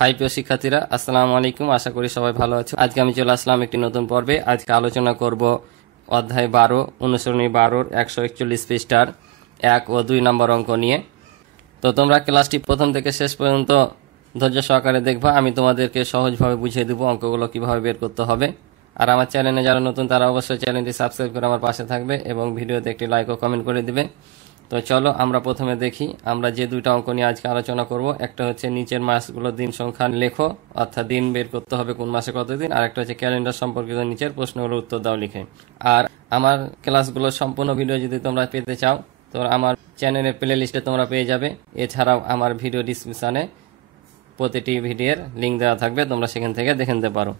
High প্রিয় শিক্ষার্থীরা, আসসালামু আলাইকুম। আশা করি সবাই ভালো আছো। আজকে আমি চলে আসলাম একটি নতুন পর্বে। আজকে আলোচনা করব অধ্যায় 12 অনুসরণী 12 141 পৃষ্ঠার 1 ও 2 নম্বর অঙ্ক নিয়ে। তো তোমরা ক্লাসটি প্রথম থেকে শেষ পর্যন্ত ধৈর্য সহকারে দেখবা। আমি তোমাদেরকে সহজভাবে বুঝিয়ে দেবো অঙ্কগুলো কিভাবে বের করতে হবে। আর আমার চ্যানেলে যারা নতুন তারা অবশ্যই চ্যানেলটি সাবস্ক্রাইব করে আমার পাশে থাকবে এবং ভিডিওতে একটি লাইক ও কমেন্ট করে দিবে। তো চলো আমরা প্রথমে দেখি আমরা যে দুইটা অঙ্ক নিয়ে আজকে আলোচনা করব। একটা হচ্ছে নিচের মাসগুলোর দিন সংখ্যা লেখো, অর্থাৎ দিন বের করতে হবে কোন মাসে কত দিন। আর একটা হচ্ছে ক্যালেন্ডার সম্পর্কিত নিচের প্রশ্নগুলোর উত্তর দাও লিখে। আর আমার ক্লাসগুলোর সম্পূর্ণ ভিডিও যদি তোমরা পেতে চাও তো আমার চ্যানেলের প্লে লিস্টে তোমরা পেয়ে যাবে। এছাড়াও আমার ভিডিও ডিসক্রিপশানে প্রতিটি ভিডিওর লিঙ্ক দেওয়া থাকবে, তোমরা সেখান থেকে দেখে নিতে পারো।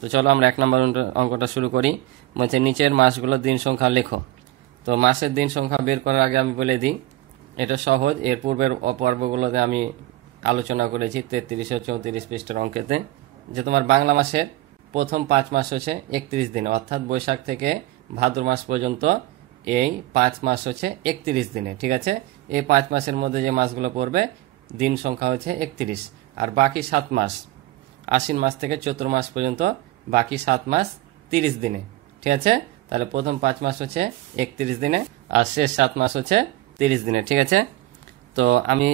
তো চলো আমরা 1 নম্বর অঙ্কটা শুরু করি। বলছে নিচের মাসগুলোর দিন সংখ্যা লেখো। তো মাসের দিন সংখ্যা বের করার আগে আমি বলে দিই এটা সহজ। এর পূর্বের পর্বগুলোতে আমি আলোচনা করেছি 33 ও 34 পৃষ্ঠার অঙ্কেতে, যে তোমার বাংলা মাসের প্রথম 5 মাস হচ্ছে 31 দিন, অর্থাৎ বৈশাখ থেকে ভাদ্র মাস পর্যন্ত এই 5 মাস হচ্ছে 31 দিনে। ঠিক আছে, এই 5 মাসের মধ্যে যে মাসগুলো পড়বে দিন সংখ্যা হচ্ছে 31। আর বাকি 7 মাস আশ্বিন মাস থেকে চৈত্র মাস পর্যন্ত বাকি 7 মাস 30 দিনে। ঠিক আছে, তাহলে প্রথম 5 মাস হচ্ছে 31 দিনে আর শেষ 7 মাস হচ্ছে 30 দিনে। ঠিক আছে, তো আমি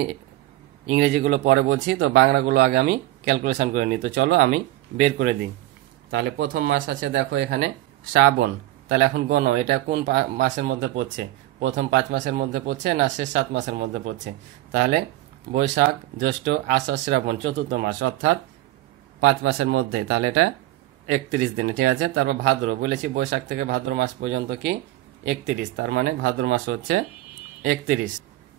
ইংরেজিগুলো পরে বলছি, তো বাংলাগুলো আগে আমি ক্যালকুলেশন করে নিই। তো চলো আমি বের করে দিই। তাহলে প্রথম মাস আছে দেখো এখানে শ্রাবণ। তাহলে এখন গণো এটা কোন মাসের মধ্যে পড়ছে, প্রথম 5 মাসের মধ্যে পড়ছে না শেষ 7 মাসের মধ্যে পড়ছে। তাহলে বৈশাখ জ্যৈষ্ঠ আষাঢ় শ্রাবণ চতুর্থ মাস, অর্থাৎ 5 মাসের মধ্যে, তাহলে এটা 31 দিনে। ঠিক আছে, তারপর ভাদ্র বলেছি বৈশাখ থেকে ভাদ্র মাস পর্যন্ত কি 31, তার মানে ভাদ্র মাস হচ্ছে 31।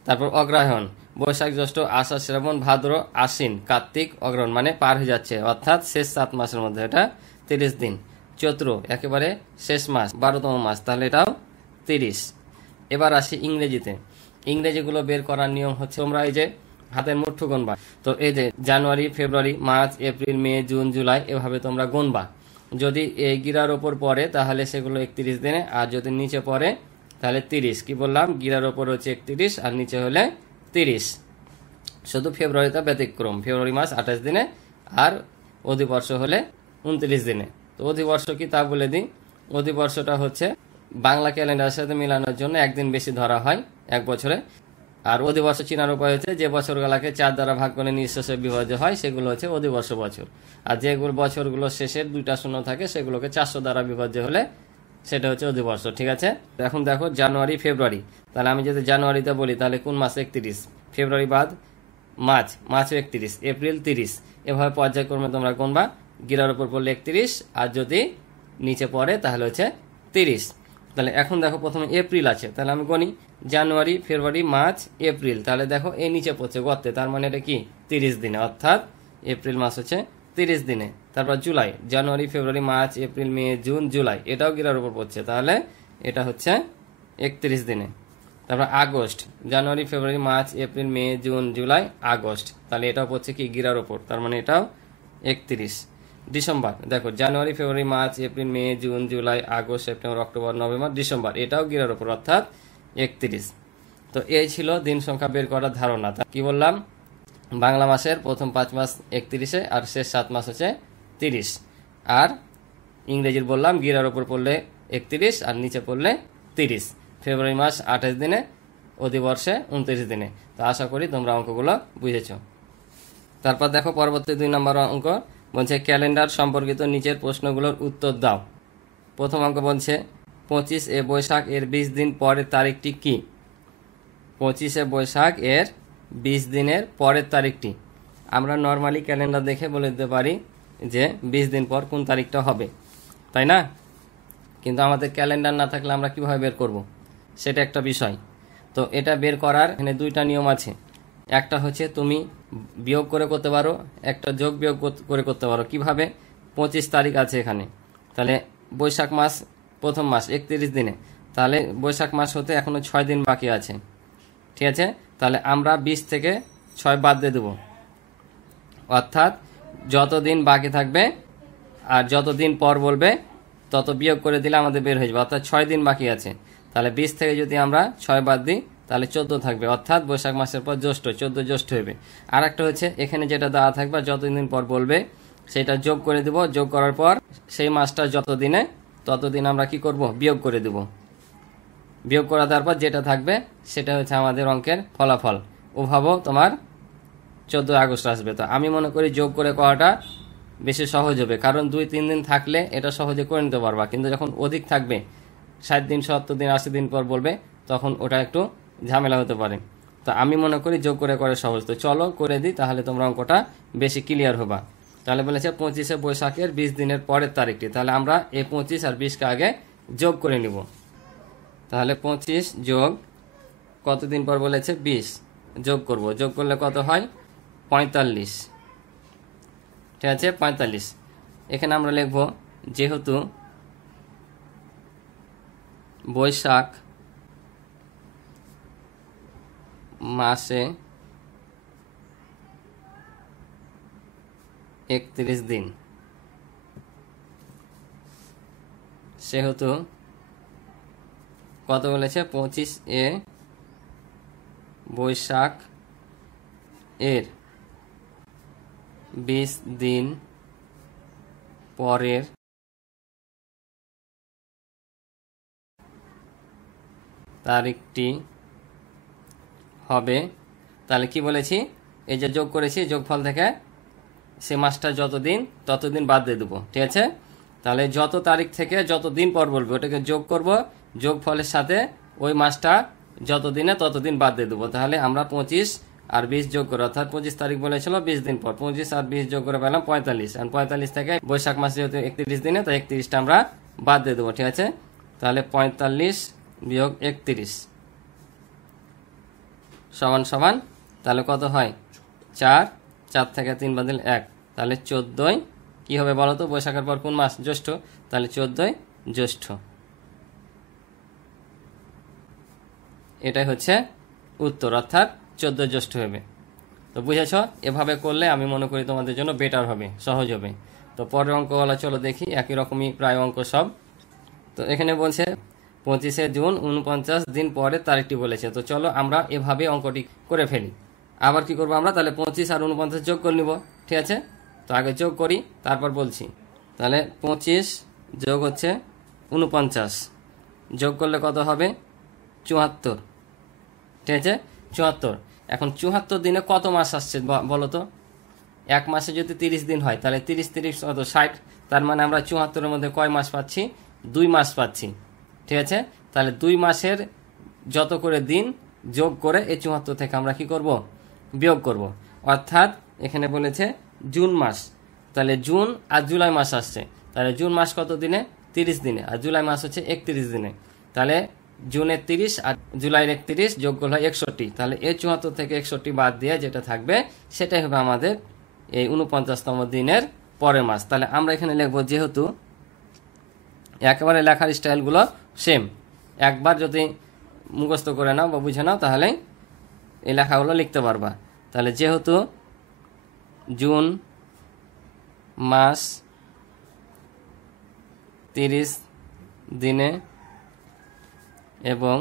তারপর অগ্রহায়ণ বৈশাখ জ্যৈষ্ঠ আষাঢ় শ্রাবণ ভাদ্র আশ্বিন কার্তিক অগ্রহায়ণ, মানে পার হয়ে যাচ্ছে, অর্থাৎ শেষ 7 মাসের মধ্যে এটা 30 দিন। চৈত্র একেবারে শেষ মাস 12তম মাস, তাহলে এটাও 30। এবার আসি ইংরেজিতে। ইংরেজিগুলো বের করার নিয়ম হচ্ছে তোমরা এই যে হাতের মুঠো গুনবা। তো এই যে January February March April May June July এভাবে তোমরা গুনবা। যদি এই গিরার ওপর পড়ে তাহলে সেগুলো 31 দিনে, আর যদি নিচে পড়ে তাহলে 30। কি বললাম, গিরার ওপর হচ্ছে 31 আর নিচে হলে 30। শুধু ফেব্রুয়ারিতে ব্যতিক্রম, ফেব্রুয়ারি মাস 28 দিনে আর অধিবর্ষ হলে 29 দিনে। তো অধিবর্ষ কি তা বলে দিই। অধিবর্ষটা হচ্ছে বাংলা ক্যালেন্ডারের সাথে মেলানোর জন্য একদিন বেশি ধরা হয় এক বছরে। আর অধিবর্ষ চিনার উপায় হচ্ছে যে বছরগুলোকে 4 দ্বারা ভাগ করে নিঃশেষে বিভাজ্য হয় সেগুলো হচ্ছে অধিবর্ষ বছর। আর যেগুলো বছরগুলো শেষের 2টা শূন্য থাকে সেগুলোকে 400 দ্বারা বিভাজ্য হলে সেটা হচ্ছে অধিবর্ষ। ঠিক আছে, এখন দেখো জানুয়ারি ফেব্রুয়ারি, তাহলে আমি যদি জানুয়ারিতে বলি তাহলে কোন মাস 31, ফেব্রুয়ারি বাদ মার্চও 31, এপ্রিল 30, এভাবে পর্যায়ক্রমে তোমরা গুনবা। গিরার উপর পড়লে 31 আর যদি নিচে পড়ে তাহলে হচ্ছে 30। তাহলে এখন দেখো প্রথমে এপ্রিল আছে, তাহলে আমি গণি জানুয়ারি ফেব্রুয়ারি মার্চ এপ্রিল, তাহলে দেখো এই নিচে পড়ছে গর্তে, তার মানে এটা কি 30 দিনে, অর্থাৎ এপ্রিল মাস হচ্ছে 30 দিনে। তারপর July January February March April May June July, এটাও গিরার উপর পড়ছে, তাহলে এটা হচ্ছে 31 দিনে। তারপর August January February March April May June July August, তাহলে এটাও পড়ছে কি গিরার উপর, তার মানে এটাও 31। ডিসেম্বর দেখো January February March April May June July August September October November December, এটাও গিরার উপর, অর্থাৎ 31। তো এই ছিল দিন সংখ্যা বের করার ধারণা। কি বললাম, বাংলা মাসের প্রথম 5 মাস 31 আর শেষ 7 মাস হচ্ছে 30। আর ইংরেজির বললাম গিরার উপর পড়লে 31 আর নিচে পড়লে 30। ফেব্রুয়ারি মাস 28 দিনে, অধিবর্ষে 29 দিনে। তো আশা করি তোমরা অঙ্কগুলো বুঝেছ। তারপর দেখো পরবর্তী 2 নম্বর অঙ্ক বলছে ক্যালেন্ডার সম্পর্কিত নিচের প্রশ্নগুলোর উত্তর দাও। প্রথম অঙ্ক বলছে 25 বৈশাখ এর 20 দিন পরের তারিখটি কি। 25 বৈশাখ এর 20 দিনের পরের তারিখটি আমরা নর্মালি ক্যালেন্ডার দেখে বলে দিতে পারি যে 20 দিন পর কোন তারিখটা হবে, তাই না? কিন্তু আমাদের ক্যালেন্ডার না থাকলে আমরা কিভাবে বের করব, সেটা একটা বিষয়। তো এটা বের করার এখানে 2টা নিয়ম আছে। একটা হচ্ছে তুমি বিয়োগ করে করতে পারো, একটা যোগ বিয়োগ করে করতে পারো। কিভাবে, 25 তারিখ আছে এখানে, তাহলে বৈশাখ মাস প্রথম মাস 31 দিনে, তাহলে বৈশাখ মাস হতে এখনো 6 দিন বাকি আছে। ঠিক আছে, তাহলে আমরা 20 থেকে 6 বাদ দিয়ে দেবো, অর্থাৎ যত দিন বাকি থাকবে আর যত দিন পর বলবে তত বিয়োগ করে দিলে আমাদের বের হয়ে যাবে, অর্থাৎ 6 দিন বাকি আছে। তাহলে 20 থেকে যদি আমরা 6 বাদ দিই তাহলে 14 থাকবে, অর্থাৎ বৈশাখ মাসের পর জ্যৈষ্ঠ, 14 জ্যৈষ্ঠ হবে। আর একটা হচ্ছে এখানে যেটা দেওয়া থাকবে যতদিন পর বলবে সেটা যোগ করে দেব, যোগ করার পর সেই মাসটা যতদিনে ততদিন আমরা কি করব, বিয়োগ করে দেব। বিয়োগ করা দেওয়ার পর যেটা থাকবে সেটা হচ্ছে আমাদের অঙ্কের ফলাফল। ওভাবেও তোমার 14 আগস্ট আসবে। তো আমি মনে করি যোগ করে করাটা বেশি সহজ হবে, কারণ 2-3 দিন থাকলে এটা সহজে করে নিতে পারবা, কিন্তু যখন অধিক থাকবে 60 দিন 70 দিন 80 দিন পর বলবে তখন ওটা একটু ঝামেলা হতে পারে। তো আমি মনে করি যোগ করে করে সহজ। তো চলো করে দিই, তাহলে তোমরা অঙ্কটা বেশি ক্লিয়ার হবা। তাহলে বলেছে 25শে বৈশাখের 20 দিনের পরের তারিখটি, তাহলে আমরা এই 25 আর 20কে আগে যোগ করে নিব। তাহলে 25 যোগ কতদিন পর বলেছে 20 যোগ করব, যোগ করলে কত হয় 45, ঠিক আছে 45। এখানে আমরা লিখব যেহেতু বৈশাখ মাসে 31 দিন, সেহেতু কত বলেছে 25 বৈশাখ এর 20 দিন পরের তারিখটি হবে। তাহলে কি বলেছি, এই যে যোগ করেছি, যোগফল থেকে সে মাসটা যতদিন ততদিন বাদ দিয়ে দেবো, ঠিক আছে। তাহলে যত তারিখ থেকে যত দিন পর বলবো ওটাকে যোগ করব, যোগফলের সাথে ওই মাসটা যতদিনে ততদিন বাদ দিয়ে দেবো। তাহলে আমরা 25 আর 20 যোগ করে, অর্থাৎ 25 তারিখ বলেছিল 20 দিন পর, 25 আর 20 যোগ করে পেলাম 45, আর 45 থেকে বৈশাখ মাসে যেহেতু 31 দিনে, তো 31টা আমরা বাদ দিয়ে দেবো, ঠিক আছে। তাহলে 45 বিয়োগ 31 সমান সমান, তাহলে কত হয় 4, 4 থেকে 3 বাদ দিলে 1, তাহলে 14 কি হবে বলো তো, বৈশাখের পর কোন মাস, জ্যৈষ্ঠ, তাহলে 14 জ্যৈষ্ঠ। এটাই হচ্ছে উত্তর, অর্থাৎ 14 জ্যৈষ্ঠ হবে। তো বুঝেছ, এভাবে করলে আমি মনে করি তোমাদের জন্য বেটার হবে, সহজ হবে। তো পরের অঙ্কগুলো চলো দেখি, একই রকমই প্রায় অঙ্ক সব। তো এখানে বলছে 25শে জুন 49 দিন পরের তারিখটি বলেছে। তো চলো আমরা এভাবে অঙ্কটি করে ফেলি। আবার কি করবো আমরা, তাহলে 25 আর 49 যোগ করে নিব, ঠিক আছে। তো আগে যোগ করি তারপর বলছি। তাহলে 25 যোগ হচ্ছে 49 যোগ করলে কত হবে 74, ঠিক আছে 74। এখন 74 দিনে কত মাস আসছে বলো তো, এক মাসে যদি 30 দিন হয় তাহলে 30 30 কত 60, তার মানে আমরা 74-এর মধ্যে কয় মাস পাচ্ছি, 2 মাস পাচ্ছি, ঠিক আছে। তাহলে 2 মাসের যত করে দিন যোগ করে এই 74 থেকে আমরা কি করব, বিয়োগ করব। অর্থাৎ এখানে বলেছে জুন মাস, তাহলে জুন আর জুলাই মাস আসছে, তাহলে জুন মাস কত দিনে 30 দিনে, আর জুলাই মাস হচ্ছে 31 দিনে। তাহলে জুনের 30 আর জুলাইয়ের 31 যোগ করলে 61, তাহলে এই 74 থেকে 61 বাদ দিয়ে যেটা থাকবে সেটাই হবে আমাদের এই 49তম দিনের পরের মাস। তাহলে আমরা এখানে লিখব, যেহেতু একেবারে লেখার স্টাইলগুলো সেম, একবার যদি মুখস্থ করে নাও বা বুঝে নাও তাহলে এই লেখাগুলো লিখতে পারবা। তাহলে যেহেতু জুন মাস 30 দিনে এবং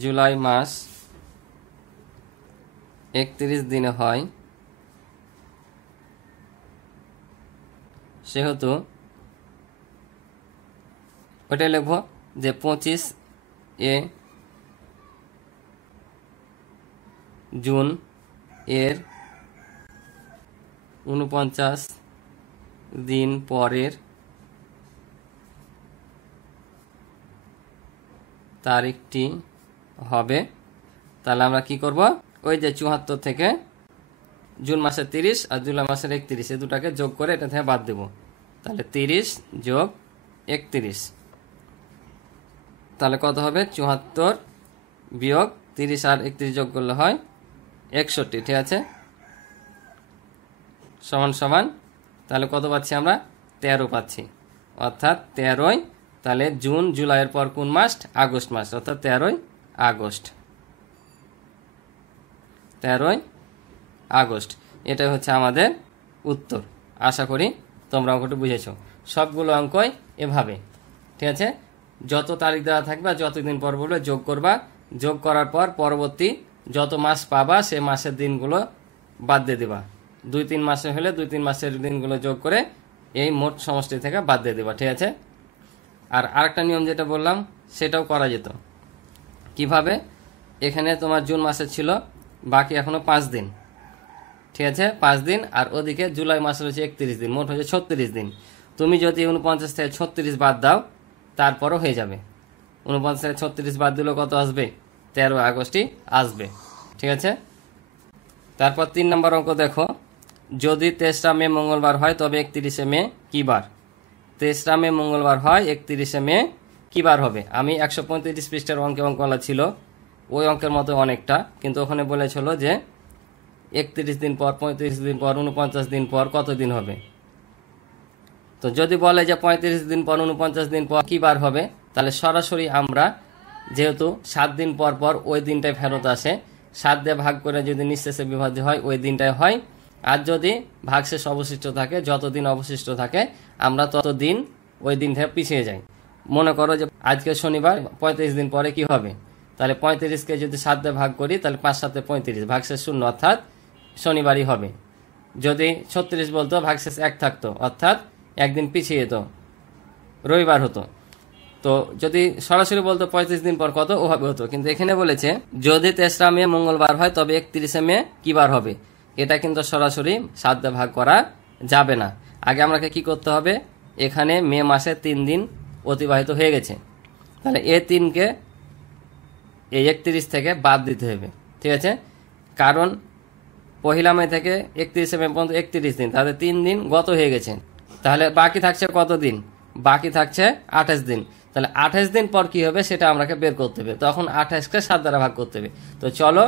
জুলাই মাস 31 দিনে হয়, সেহেতু ওটাই লিখব যে 25 জুন এর 49 দিন পরের তারিখটি হবে। তাহলে আমরা কি করব, ওই যে 74 থেকে জুন মাসের 30 আর জুলাই মাসের 31 এই দুটাকে যোগ করে এটা থেকে বাদ দেব। তাহলে 30 যোগ 31, তাহলে কত হবে 74 বিয়োগ 30 আর 31 যোগ করলে হয় 61, ঠিক আছে সমান সমান। তাহলে কত পাচ্ছি আমরা 13 পাচ্ছি, অর্থাৎ 13। তাহলে জুন জুলাইয়ের পর কোন মাস, আগস্ট মাস, অর্থাৎ 13 আগস্ট, 13 আগস্ট। এটাই হচ্ছে আমাদের উত্তর। আশা করি তোমরা অঙ্কটি বুঝেছ। সবগুলো অঙ্কই এভাবে, ঠিক আছে। যত তারিখ দেওয়া থাকবে আর যতদিন পর বলবে যোগ করবা, যোগ করার পর পরবর্তী যত মাস পাবা সে মাসের দিনগুলো বাদ দিয়ে দেবা। 2-3 মাসে হলে 2-3 মাসের দিনগুলো যোগ করে এই মোট সমষ্টি থেকে বাদ দিয়ে দেবা, ঠিক আছে। আর আরেকটা নিয়ম যেটা বললাম সেটাও করা যেত। কিভাবে? এখানে তোমার জুন মাসের ছিল বাকি এখনো 5 দিন, ঠিক আছে, 5 দিন, আর ওদিকে জুলাই মাসের হচ্ছে 31 দিন, মোট হচ্ছে 36 দিন। তুমি যদি 49 থেকে 36 বাদ দাও তারপরও হয়ে যাবে। 49 থেকে 36 বাদ দিলেও কত আসবে? 13 আগস্টই আসবে, ঠিক আছে। তারপর 3 নম্বর অঙ্ক দেখো, যদি 23রা মে মঙ্গলবার হয় তবে 31শে মে কি বার? 23রা মে মঙ্গলবার হয়, 31শে মে কি বার হবে? আমি 135 পৃষ্ঠার অঙ্কওয়ালা ছিল, ওই অঙ্কের মতো অনেকটা, কিন্তু ওখানে বলেছিল যে 31 দিন পর, 35 দিন পর, 49 দিন পর কত দিন হবে। তো যদি বলে যে 35 দিন পর, 49 দিন পর কি বার হবে, তাহলে সরাসরি আমরা যেহেতু 7 দিন পর পর ওই দিনটাই ফেরত আসে, 7 দিয়ে ভাগ করে যদি নিঃশেষে বিভাজ্য হয় ওই দিনটাই হয়। আর যদি ভাগশেষ অবশিষ্ট থাকে, যতদিন অবশিষ্ট থাকে আমরা ততদিন ওই দিন থেকে পিছিয়ে যাই। মনে করো যে আজকে শনিবার, 35 দিন পরে কি হবে, তাহলে 35কে যদি 7 দিয়ে ভাগ করি তাহলে 5 7 35, ভাগশেষ 0 অর্থাৎ শনিবারই হবে। যদি 36 বলতো ভাগশেষ 1 থাকতো অর্থাৎ একদিন পিছিয়ে যেত, রবিবার হতো। তো যদি সরাসরি বলতো 35 দিন পর কত, ওভাবে হতো। কিন্তু এখানে বলেছে যদি 23রা মে মঙ্গলবার হয় তবে 31শে মে কি বার হবে, এটা কিন্তু সরাসরি 7 দিয়ে ভাগ করা যাবে না। আগে আমাকে কি করতে হবে, এখানে মে মাসে 3 দিন অতিবাহিত হয়ে গেছে, তাহলে এই 3কে এই 31 থেকে বাদ দিতে হবে, ঠিক আছে। কারণ 1 মে থেকে 31শে মে পর্যন্ত 31 দিন, তাহলে 3 দিন গত হয়ে গেছে, তাহলে বাকি থাকছে কত দিন? বাকি থাকছে 28 দিন। তাহলে 28 দিন পর কি হবে সেটা আমাকে বের করতে হবে, তখন 28কে 7 দ্বারা ভাগ করতে হবে। তো চলো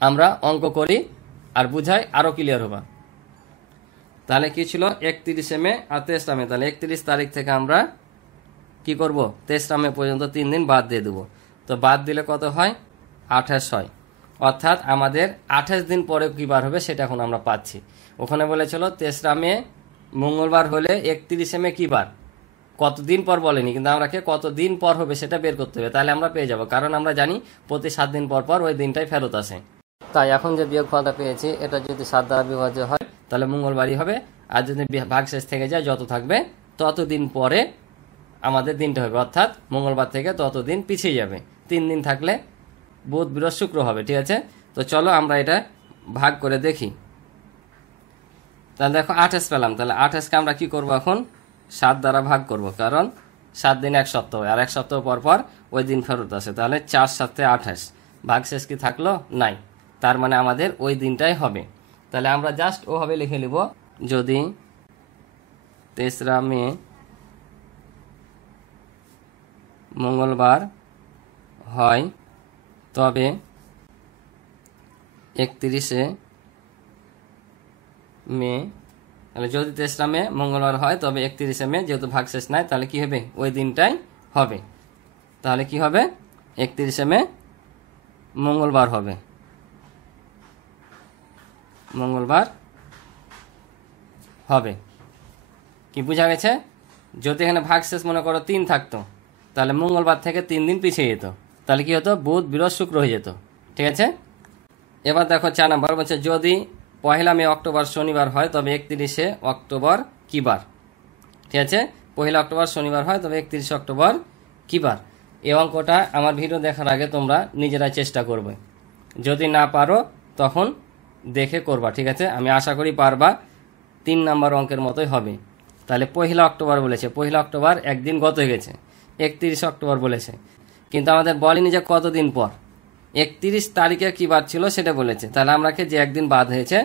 আমরা অঙ্ক করি আর বুঝাই, আরো ক্লিয়ার হবা। তাহলে কি ছিল 31শে মে আর 23রা মে, তাহলে 31 তারিখ থেকে আমরা কি করব, 23রা মে পর্যন্ত 3 দিন বাদ দিয়ে দেবো। তো বাদ দিলে কত হয়? 28 হয়, অর্থাৎ আমাদের 28 দিন পরে কি বার হবে সেটা এখন আমরা পাচ্ছি। ওখানে বলেছিল 23রা মে মঙ্গলবার হলে 31শে মে কি বার, কতদিন পর বলেনি, কিন্তু আমরাকে কতদিন পর হবে সেটা বের করতে হবে, তাহলে আমরা পেয়ে যাব। কারণ আমরা জানি প্রতি 7 দিন পর পর ওই দিনটাই ফেরত আসে। তাই এখন যে বিয়োগফলটা পেয়েছি এটা যদি 7 দ্বারা বিভাজ্য হয় তাহলে মঙ্গলবারই হবে, আর যদি ভাগশেষ থেকে যায় যত থাকবে ততদিন পরে আমাদের দিনটা হবে, অর্থাৎ মঙ্গলবার থেকে ততদিন পিছিয়ে যাবে। 3 দিন থাকলে বুধ বৃহস্পতি শুক্র হবে, ঠিক আছে। তো চলো আমরা এটা ভাগ করে দেখি। তাহলে দেখো 28 পেলাম, তাহলে 28কে আমরা কি করব, এখন 7 দ্বারা ভাগ করব, কারণ 7 দিন 1 সপ্তাহ, আর 1 সপ্তাহ পর পর ওই দিন ফেরত আসে। তাহলে 4 7 28, ভাগশেষ কি থাকলো? নাই, তার মানে আমাদের ওই দিনটাই হবে। তাহলে আমরা জাস্ট ওভাবে লিখে নিব, যদি 23রা মে মঙ্গলবার হয় তবে 31শে মে, তাহলে যদি 23রা মে মঙ্গলবার হয় তবে 31শে মে, যেহেতু ভাগশেষ নাই তাহলে কি হবে, ওই দিনটাই হবে। তাহলে কি হবে, 31শে মে মঙ্গলবার হবে, মঙ্গলবার হবে। কি বোঝা গেছে? যদি এখানে ভাগশেষ মনে করো 3 থাকতো তাহলে মঙ্গলবার থেকে 3 দিন পিছিয়ে যেত, তাহলে কি হতো, বুধ বৃহস্পতি শুক্র হয়ে যেত, ঠিক আছে। এবার দেখো 4 নম্বর বলছে যদি 1 মে অক্টোবর শনিবার হয় তবে 31শে অক্টোবর কি বার, ঠিক আছে। 1 অক্টোবর শনিবার হয় তবে 31শে অক্টোবর কি বার। এই অঙ্কটা আমার ভিডিও দেখার আগে তোমরা নিজেরাই চেষ্টা করবে, যদি না পারো তখন দেখে করবা, ঠিক আছে। আমি আশা করি পারবা, 3 নম্বর অঙ্কের মতোই হবে। তাহলে 1 অক্টোবর বলেছে, 1 অক্টোবর একদিন গত হয়ে গেছে, 31 অক্টোবর বলেছে, কিন্তু আমাদের বলেনি যে কতদিন পর। 31 তারিখে কি বার ছিল সেটা বলেছে, তাহলে আমরাকে যে একদিন বাদ হয়েছে,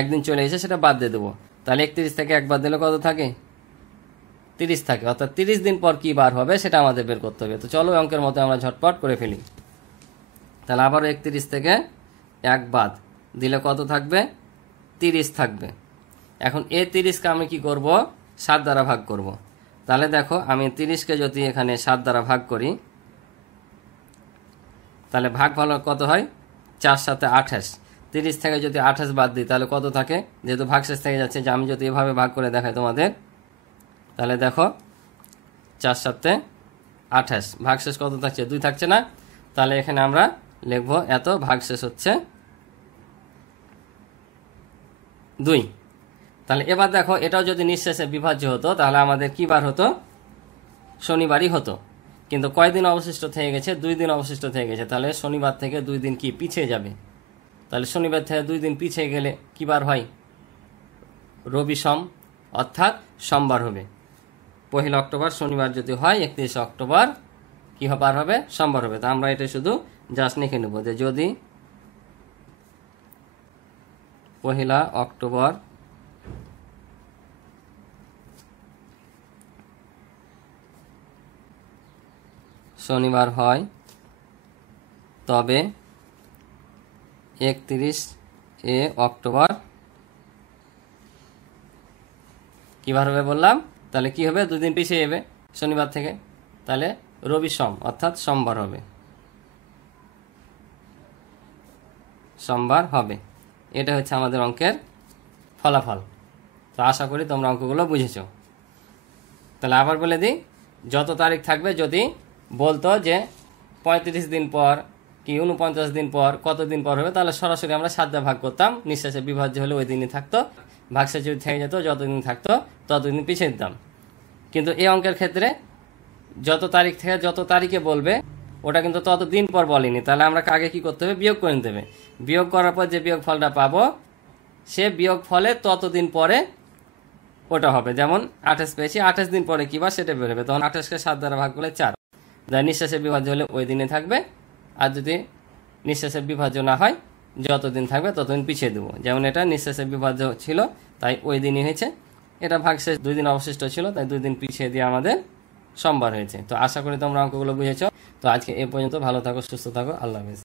একদিন চলে এসে সেটা বাদ দিয়ে দেবো। তাহলে 31 থেকে 1 বাদ দিলে কত থাকে, 30 থাকে, অর্থাৎ 30 দিন পর কি বার হবে সেটা আমাদের বের করতে হবে। তো চলো অঙ্কের মতো আমরা ঝটপট করে ফেলি। তাহলে আবারও 31 থেকে 1 বাদ দিলে কত থাকবে, 30 থাকবে। এখন এই 30কে আমি কি করব, 7 দ্বারা ভাগ করব। তাহলে দেখো আমি 30কে যদি এখানে 7 দ্বারা ভাগ করি তাহলে ভাগ ভালো কত হয়, 4 7 28, 30 থেকে যদি 28 বাদ দিই তাহলে কত থাকে, যেহেতু ভাগশেষ থেকে যাচ্ছে, যে আমি যদি এভাবে ভাগ করে দেখাই তোমাদের, তাহলে দেখো 4 7 28, ভাগশেষ কত থাকছে? 2 থাকছে না? তাহলে এখানে আমরা লিখবো এত, ভাগশেষ হচ্ছে 2। তাহলে এবার দেখো, এটাও যদি নিঃশেষে বিভাজ্য হতো তাহলে আমাদের কি বার হতো? শনিবারই হতো। কিন্তু কয়দিন অবশিষ্ট থেকে গেছে? 2 দিন অবশিষ্ট থেকে গেছে। তাহলে শনিবার থেকে 2 দিন কি পিছিয়ে যাবে? তাহলে শনিবার থেকে 2 দিন পিছিয়ে গেলে কি বার হয়? রবি সম, অর্থাৎ সোমবার হবে। 1 অক্টোবর শনিবার যদি হয়, 31 অক্টোবর কি বার হবে? সোমবার হবে। তো আমরা এটা শুধু জাস্ট লিখে নেব যে যদি 1 অক্টোবর শনিবার হয় তবে 31 অক্টোবর কি বার হবে বললাম? তাহলে কি হবে? 2 দিন পিছিয়ে যাবে শনিবার থেকে। তাহলে রবি সম, অর্থাৎ সোমবার হবে। সোমবার হবে। এটা হচ্ছে আমাদের অঙ্কের ফলাফল। তো আশা করি তোমরা অঙ্কগুলো বুঝেছো। তাহলে আবার বলে দিই, যত তারিখ থাকবে যদি বলতো যে 35 দিন পর কি 49 দিন পর কত দিন পর হবে, তাহলে সরাসরি আমরা 7 দিয়ে ভাগ করতাম। নিঃশেষে বিভাজ্য হলে ওই দিনই থাকতো, ভাগশেষ যদি থেকে যেত যতদিন থাকতো ততদিন পিছিয়ে দিতাম। কিন্তু এই অঙ্কের ক্ষেত্রে যত তারিখ থেকে যত তারিখে বলবে ওটা কিন্তু তত দিন পর বলেনি। তাহলে আমরা আগে কি করতে হবে? বিয়োগ করে নিতে হবে। বিয়োগ করার পর যে বিয়োগ ফলটা পাবো সে বিয়োগ ফলে ততদিন পরে ওটা হবে। যেমন 28 পেয়েছি, 28 দিন পরে কি বার সেটা বেরোবে। তখন 28কে 7 দ্বারা ভাগ করলে 4। নিঃশেষে বিভাজ্য হলে ওই দিনে থাকবে, আর যদি নিঃশেষে বিভাজ্য না হয় যতদিন থাকবে ততদিন পিছিয়ে দেবো। যেমন এটা নিঃশেষে বিভাজ্য ছিল তাই ওই দিনই হয়েছে। এটা ভাগশেষ 2 দিন অবশিষ্ট ছিল তাই 2 দিন পিছিয়ে দিয়ে আমাদের সোমবার হয়েছে। তো আশা করি তোমরা অঙ্কগুলো বুঝেছো। তো আজকে এ পর্যন্ত। ভালো থাকো, সুস্থ থাকো, আল্লাহ হাফেজ।